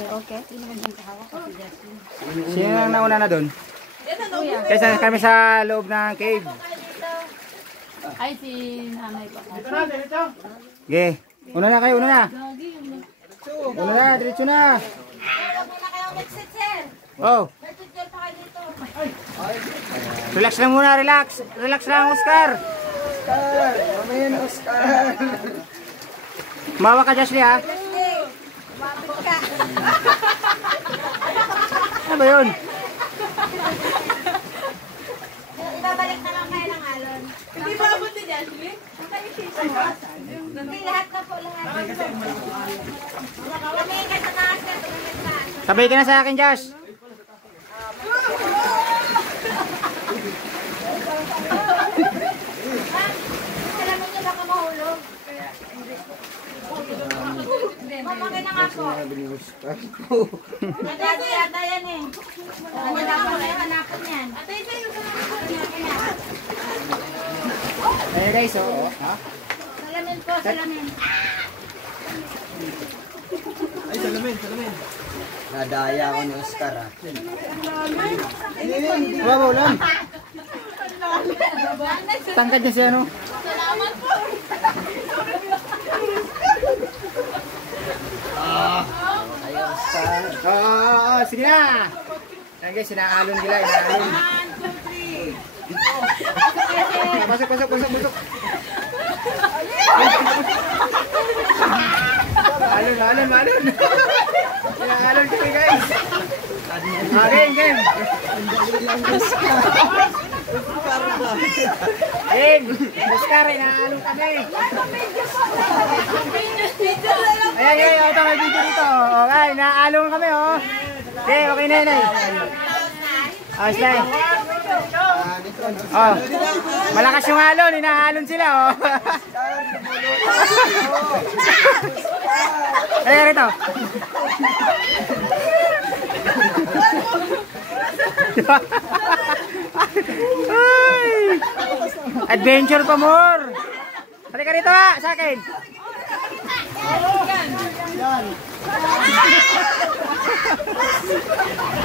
Okay. Sino ang nauna na doon? Kaysa kami sa loob ng cave. Ay, si nanay pa. Dito na, dito. Okay. Una na kayo, una na. Una na, diretso na. Oh. Relax lang muna, relax. Relax lang, Oscar. Oscar! Mamayin, Oscar! Mawa ka, Joshly, ha? Ano ba yun? Ibabalik na lang kayo ng alon. Hindi ba abot ni Joshly? Hindi, lahat na po, lahat. Tumingin ka sa taas ka, tumingin ka. Sabay ka na sa akin, Josh. Alam mo nyo, baka mahulog. Mamangin na nga po. Nagado yata yan eh. Hanapin na yung hanapin yan. Ayan guys, oh. Ha? Salamin po, salamin. Ay, salamin, salamin. Nadaya ako ni Oscar, ha? Wala ba ulan? Tangkad niya siya, no? Salamat po. Ay, Oscar. Sige na! Ayan guys, sinaalon nila, inaalon. Pasok, pasok, pasok, pasok. Alon, alon, alon. Inaalon kami guys. Game, game. Game, Oscar, inaalon kami. Ayan, ayan, ito may video dito. Okay, inaalon kami, oh. Okay, okay na yun, eh. Oh, slay. Oh, malakas yung alon, inaalon sila, oh. Ayan, rito. Ay, adventure pa more. Halika rito ha, sa akin.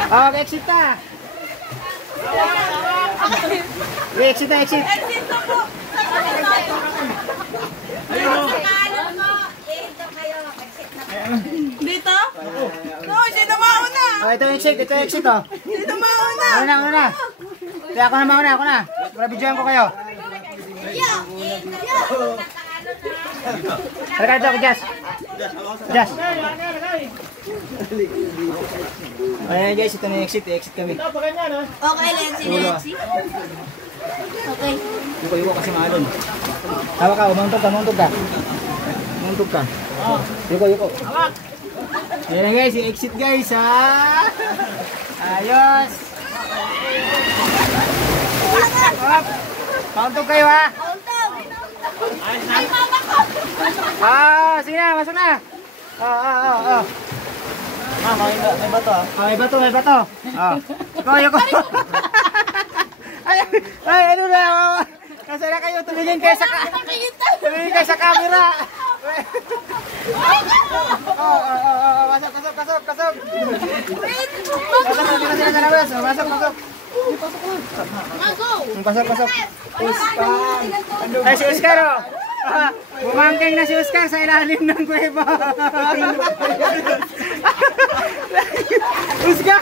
Oh, exit na. Exit na, exit. Exit na po. Alon mo, dito kayo. Exit na po. Dito? No, siya na mauna. Oh, ito exit, oh. Siya na mauna. Ano na, ano na. Kaya ako na mauna, ako na. Para videoan ko kayo. Halika dito, Jazz. Jazz. Ayan guys, ito na yung exit. Exit kami. Ito, pa ganyan, ha? Okay, Lensi, Lensi. Okay. Yuko kasi maalon. Tawa ka, umantog ka, umantog ka. Umantog ka. Yuko, yuko. Ayan na guys, yung exit guys, ha. Ayos. Umantog kayo, ha. Ay, mama ko. Sige na, masok na. May bato, ha. May bato, may bato. Yuko, yuko. Ay, ano na. Kasi na kayo, tumingin kayo sa camera. Masok, pasok, pasok, pasok. Pasok, hindi na sila nalabas. Masok, pasok. Pasok, pasok. Oscar. Ay, si Oscar, oh. Bumangking na si Oscar sa ilalim ng kuweba. Oscar!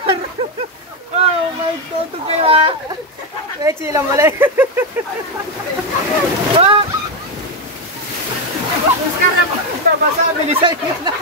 Oh my God, ito kayo, ha. Lechi lang mali. Oscar na basa, bilisan nyo na.